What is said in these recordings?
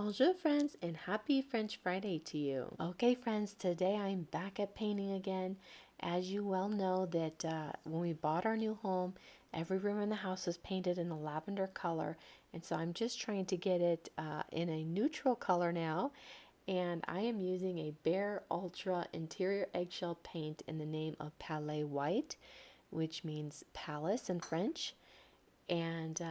Bonjour friends, and happy French Friday to you. Okay friends, today I'm back at painting again. As you well know that when we bought our new home, every room in the house was painted in a lavender color, and so I'm just trying to get it in a neutral color now. And I am using a Bare Ultra interior eggshell paint in the name of Palais White, which means palace in French. And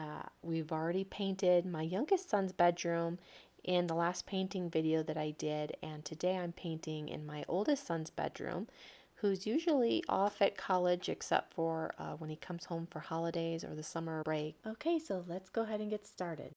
we've already painted my youngest son's bedroom in the last painting video that I did, and today I'm painting in my oldest son's bedroom, who's usually off at college except for when he comes home for holidays or the summer break. Okay, so let's go ahead and get started.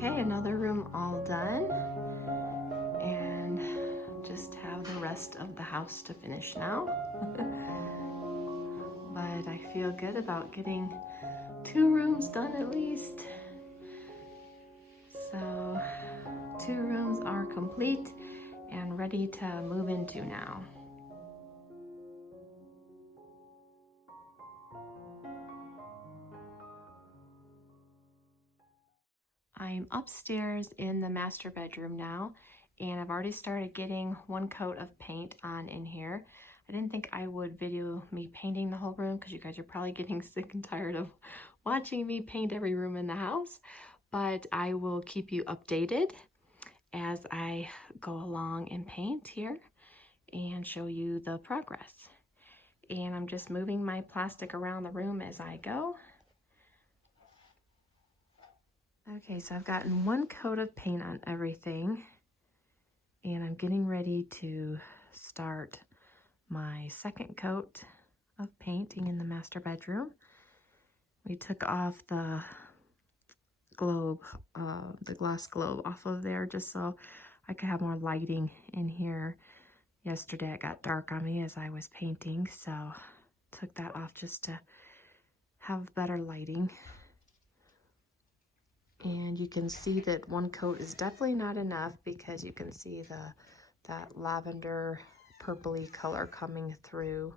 Okay, another room all done, and just have the rest of the house to finish now. But I feel good about getting 2 rooms done at least. So 2 rooms are complete and ready to move into now. I'm upstairs in the master bedroom now, and I've already started getting 1 coat of paint on in here. I didn't think I would video me painting the whole room because you guys are probably getting sick and tired of watching me paint every room in the house, but I will keep you updated as I go along and paint here and show you the progress. And I'm just moving my plastic around the room as I go. Okay, so I've gotten 1 coat of paint on everything, and I'm getting ready to start my 2nd coat of painting in the master bedroom. We took off the globe, the glass globe off of there just so I could have more lighting in here. Yesterday it got dark on me as I was painting, so took that off just to have better lighting. And you can see that 1 coat is definitely not enough because you can see that lavender purpley color coming through.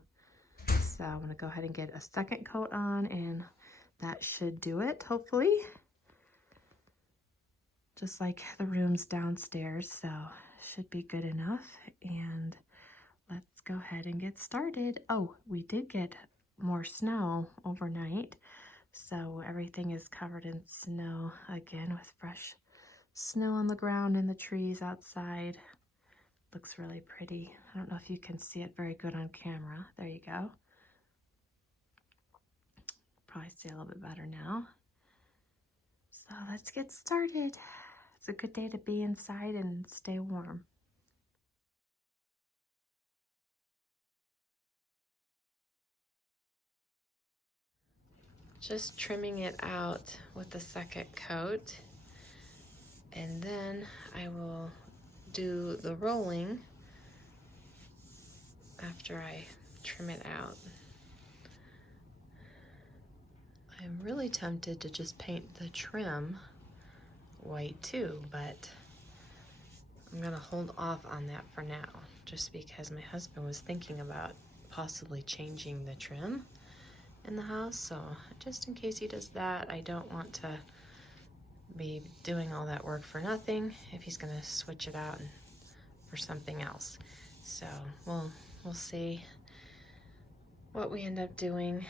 So I'm gonna go ahead and get a 2nd coat on, and that should do it, hopefully. Just like the rooms downstairs, so should be good enough. And let's go ahead and get started. Oh, we did get more snow overnight, so everything is covered in snow again with fresh snow on the ground and the trees outside. Looks really pretty. I don't know if you can see it very good on camera. There you go. Probably see a little bit better now. So let's get started. It's a good day to be inside and stay warm. Just trimming it out with the 2nd coat, and then I will do the rolling after I trim it out. I'm really tempted to just paint the trim white too, but I'm gonna hold off on that for now, just because my husband was thinking about possibly changing the trim in the house, so just in case he does that, I don't want to be doing all that work for nothing if he's gonna switch it out for something else. So we'll see what we end up doing,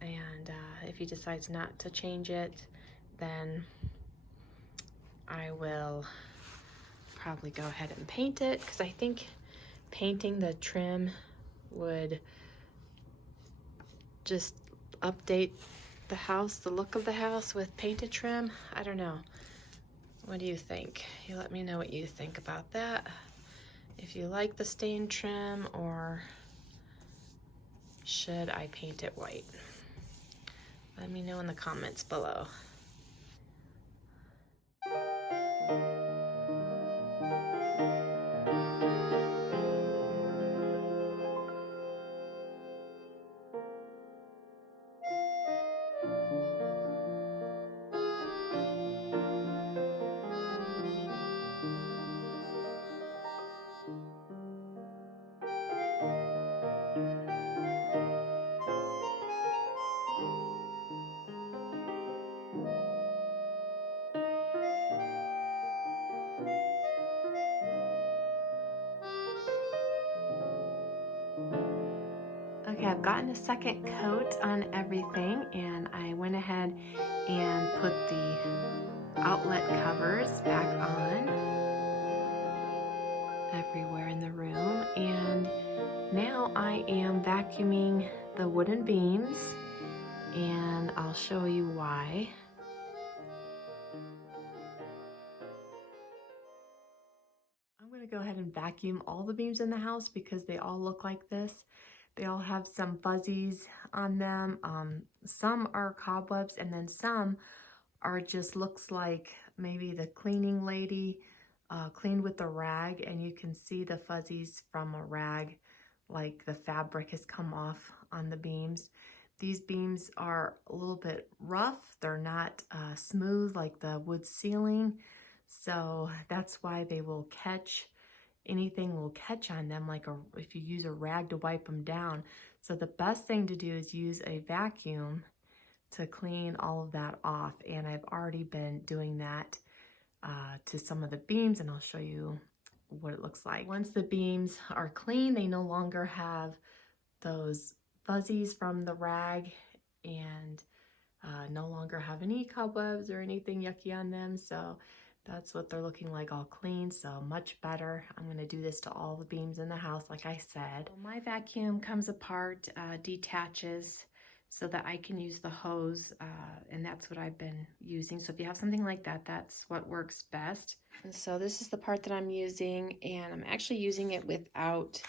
and if he decides not to change it, then I will probably go ahead and paint it, because I think painting the trim would just update the house, the look of the house with painted trim. I don't know. What do you think? You let me know what you think about that. If you like the stain trim, or should I paint it white? Let me know in the comments below. Okay, I've gotten a second coat on everything, and I went ahead and put the outlet covers back on everywhere in the room, and now I am vacuuming the wooden beams, and I'll show you why. I'm going to go ahead and vacuum all the beams in the house because they all look like this. They all have some fuzzies on them. Some are cobwebs, and then some are just looks like maybe the cleaning lady cleaned with a rag, and you can see the fuzzies from a rag, like the fabric has come off on the beams. These beams are a little bit rough. They're not smooth like the wood ceiling, so that's why they will catch, anything will catch on them, like if you use a rag to wipe them down. So the best thing to do is use a vacuum to clean all of that off, and I've already been doing that to some of the beams, and I'll show you what it looks like. Once the beams are clean, they no longer have those fuzzies from the rag, and no longer have any cobwebs or anything yucky on them. So that's what they're looking like, all clean, so much better. I'm going to do this to all the beams in the house, like I said. Well, my vacuum comes apart, detaches, so that I can use the hose, and that's what I've been using. So if you have something like that, that's what works best. And so this is the part that I'm using, and I'm actually using it without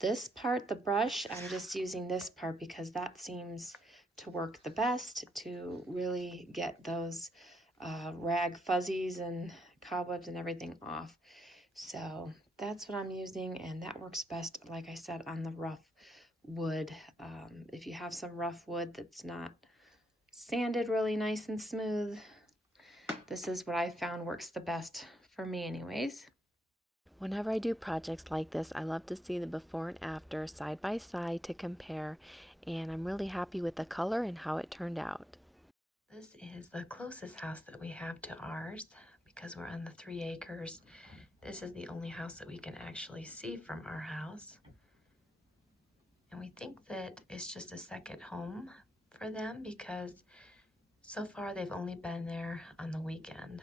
this part, the brush. I'm just using this part because that seems to work the best to really get those rag fuzzies and cobwebs and everything off. So that's what I'm using, and that works best, like I said, on the rough wood. If you have some rough wood that's not sanded really nice and smooth, this is what I found works the best for me anyways. Whenever I do projects like this, I love to see the before and after side by side to compare, and I'm really happy with the color and how it turned out. This is the closest house that we have to ours because we're on the 3 acres. This is the only house that we can actually see from our house. And we think that it's just a second home for them because so far they've only been there on the weekend.